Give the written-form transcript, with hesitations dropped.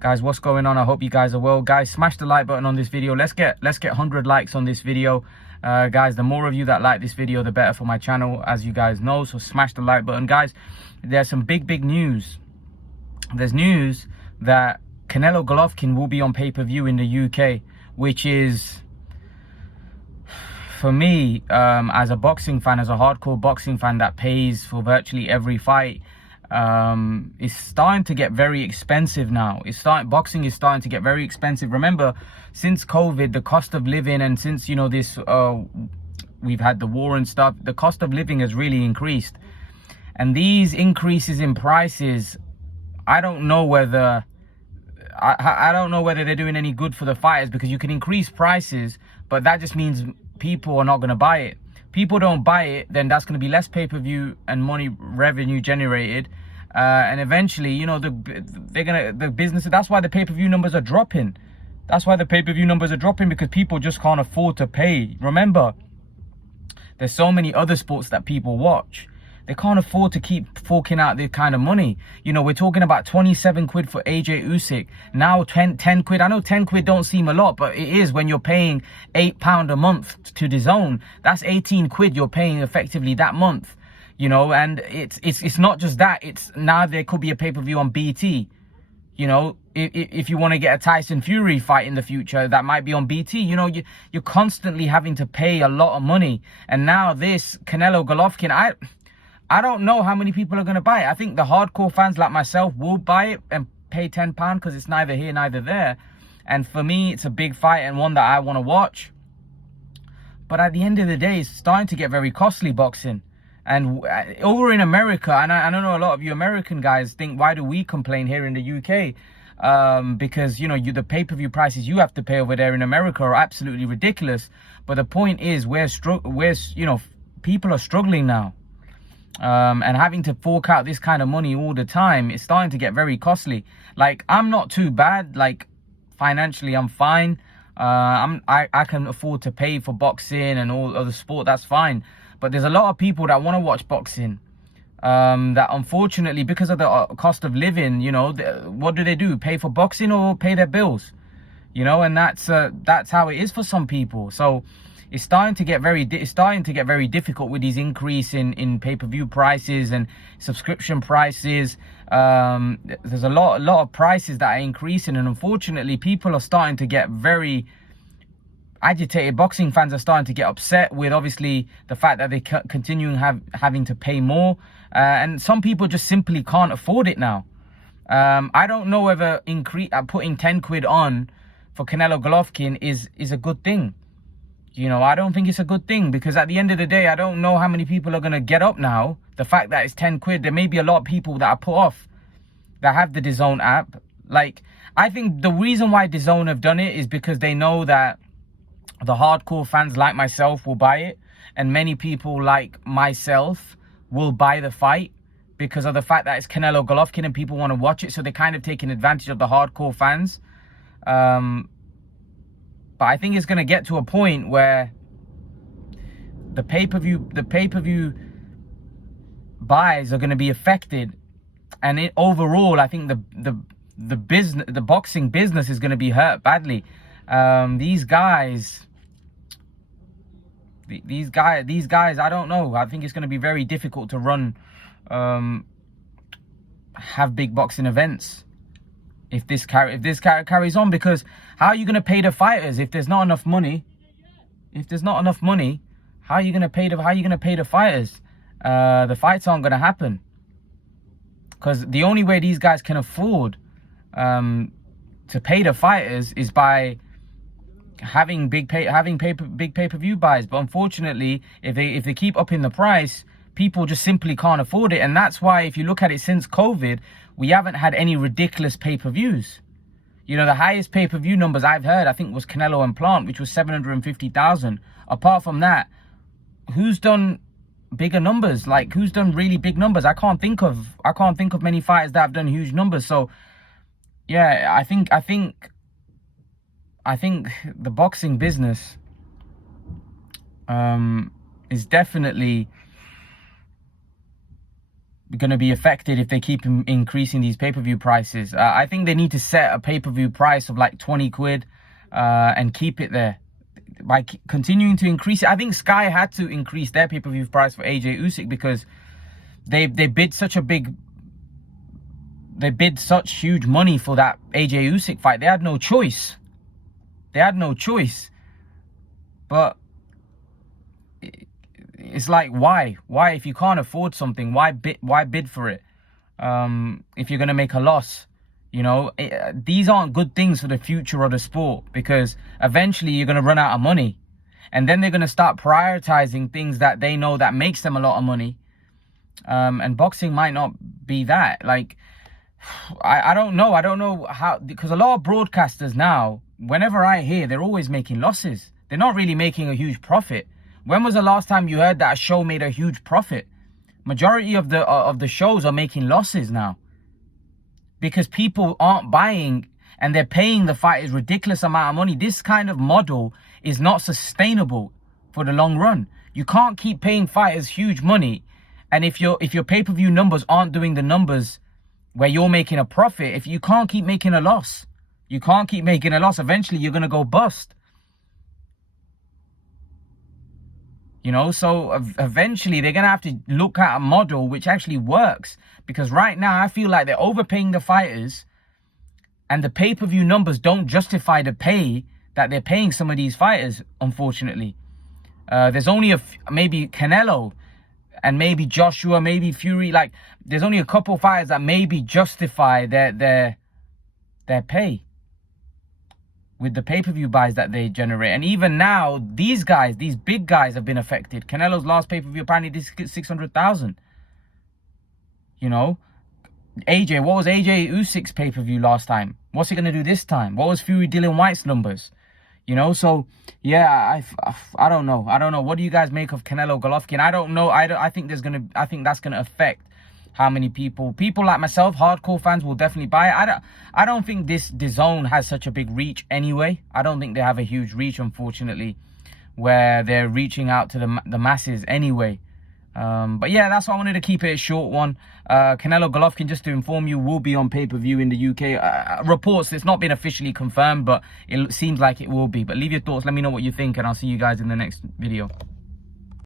Guys, what's going on? I hope you guys are well. Guys, smash the like button on this video. Let's get 100 likes on this video. Guys, the more of you that like this video, the better for my channel, as you guys know. So smash the like button. Guys, there's some big news. There's news that Canelo Golovkin will be on pay-per-view in the UK, which is, for me, as a boxing fan, as a hardcore boxing fan that pays for virtually every fight, it's starting to get very expensive now. Boxing is starting to get very expensive. Remember, since COVID, the cost of living, and since, you know, this we've had the war and stuff, the cost of living has really increased. And these increases in prices, I don't know whether I don't know whether they're doing any good for the fighters, because you can increase prices, but that just means people are not going to buy it. People don't buy it, then that's going to be less pay-per-view and money revenue generated, and eventually, you know, the business. That's why the pay-per-view numbers are dropping. That's why the pay-per-view numbers are dropping, because people just can't afford to pay. Remember, there's so many other sports that people watch. They can't afford to keep forking out this kind of money. You know, we're talking about 27 quid for AJ Usyk. Now 10 quid. I know 10 quid don't seem a lot, but it is when you're paying £8 a month to DAZN. That's 18 quid you're paying effectively that month. You know, and it's not just that. It's now there could be a pay-per-view on BT. You know, if you want to get a Tyson Fury fight in the future, that might be on BT. You know, you're constantly having to pay a lot of money. And now this Canelo Golovkin, I don't know how many people are going to buy it. I think the hardcore fans like myself will buy it and pay £10, because it's neither here, neither there. And for me, it's a big fight and one that I want to watch. But at the end of the day, it's starting to get very costly, boxing. And over in America, and I don't know, a lot of you American guys think, why do we complain here in the UK? Because, you know, the pay-per-view prices you have to pay over there in America are absolutely ridiculous. But the point is, you know, people are struggling now. And having to fork out this kind of money all the time, it's starting to get very costly. Like, I'm not too bad. Like, financially, I'm fine. I can afford to pay for boxing and all other sport. That's fine. But there's a lot of people that want to watch boxing, that unfortunately, because of the cost of living, you know, what do? Pay for boxing or pay their bills? You know, and that's how it is for some people. So it's starting to get very difficult with these increase in pay-per-view prices and subscription prices. There's a lot of prices that are increasing, and unfortunately, people are starting to get very agitated. Boxing fans are starting to get upset with, obviously, the fact that they continuing having to pay more, and some people just simply can't afford it now. I don't know whether putting 10 quid on for Canelo Golovkin is a good thing. You know, I don't think it's a good thing, because at the end of the day, I don't know how many people are going to get up now. The fact that it's 10 quid, there may be a lot of people that are put off that have the DAZN app. Like, I think the reason why DAZN have done it is because they know that the hardcore fans like myself will buy it, and many people like myself will buy the fight because of the fact that it's Canelo Golovkin and people want to watch it. So they're kind of taking advantage of the hardcore fans. But I think it's going to get to a point where the pay-per-view buys are going to be affected, and overall, I think the boxing business is going to be hurt badly. These guys, I don't know. I think it's going to be very difficult to run, have big boxing events if this carries on, because how are you going to pay the fighters if there's not enough money? If there's not enough money, how are you going to pay the fighters? The fights aren't going to happen, because the only way these guys can afford to pay the fighters is by having big pay-per-view buys. But unfortunately, if they keep upping the price, people just simply can't afford it. And that's why, if you look at it, since COVID, we haven't had any ridiculous pay-per-views. You know, the highest pay-per-view numbers I've heard, I think, was Canelo and Plant, which was 750,000. Apart from that, who's done bigger numbers? Like, who's done really big numbers? I can't think of many fighters that have done huge numbers. So yeah, I think the boxing business is definitely going to be affected if they keep increasing these pay-per-view prices. I think they need to set a pay-per-view price of like 20 quid and keep it there. By continuing to increase it, I think Sky had to increase their pay-per-view price for AJ Usyk because they bid such huge money for that AJ Usyk fight. They had no choice. But it's like, why if you can't afford something, why bid for it if you're going to make a loss? You know, these aren't good things for the future of the sport, because eventually you're going to run out of money, and then they're going to start prioritizing things that they know that makes them a lot of money, and boxing might not be that. Like, I don't know how, because a lot of broadcasters now, whenever I hear, they're always making losses. They're not really making a huge profit. When was the last time you heard that a show made a huge profit? Majority of the shows are making losses now, because people aren't buying and they're paying the fighters ridiculous amount of money. This kind of model is not sustainable for the long run. You can't keep paying fighters huge money, and if your pay-per-view numbers aren't doing the numbers where you're making a profit, if you can't keep making a loss, eventually you're going to go bust. You know, so eventually they're going to have to look at a model which actually works. Because right now I feel like they're overpaying the fighters, and the pay-per-view numbers don't justify the pay that they're paying some of these fighters, unfortunately. There's only maybe Canelo and maybe Joshua, maybe Fury. Like, there's only a couple fighters that maybe justify their pay with the pay-per-view buys that they generate. And even now, these big guys have been affected. Canelo's last pay-per-view apparently did 600,000. You know, what was AJ Usyk's pay-per-view last time? What's he going to do this time? What was Fury Dillian White's numbers? You know, so, yeah, I don't know. What do you guys make of Canelo Golovkin? I don't know. I think that's going to affect how many people like myself, hardcore fans, will definitely buy it. I don't think this DAZN has such a big reach anyway. I don't think they have a huge reach, unfortunately, where they're reaching out to the masses anyway. But yeah, that's why I wanted to keep it a short one. Canelo Golovkin, just to inform you, will be on pay-per-view in the UK. Reports, it's not been officially confirmed, but it seems like it will be. But leave your thoughts, let me know what you think, and I'll see you guys in the next video.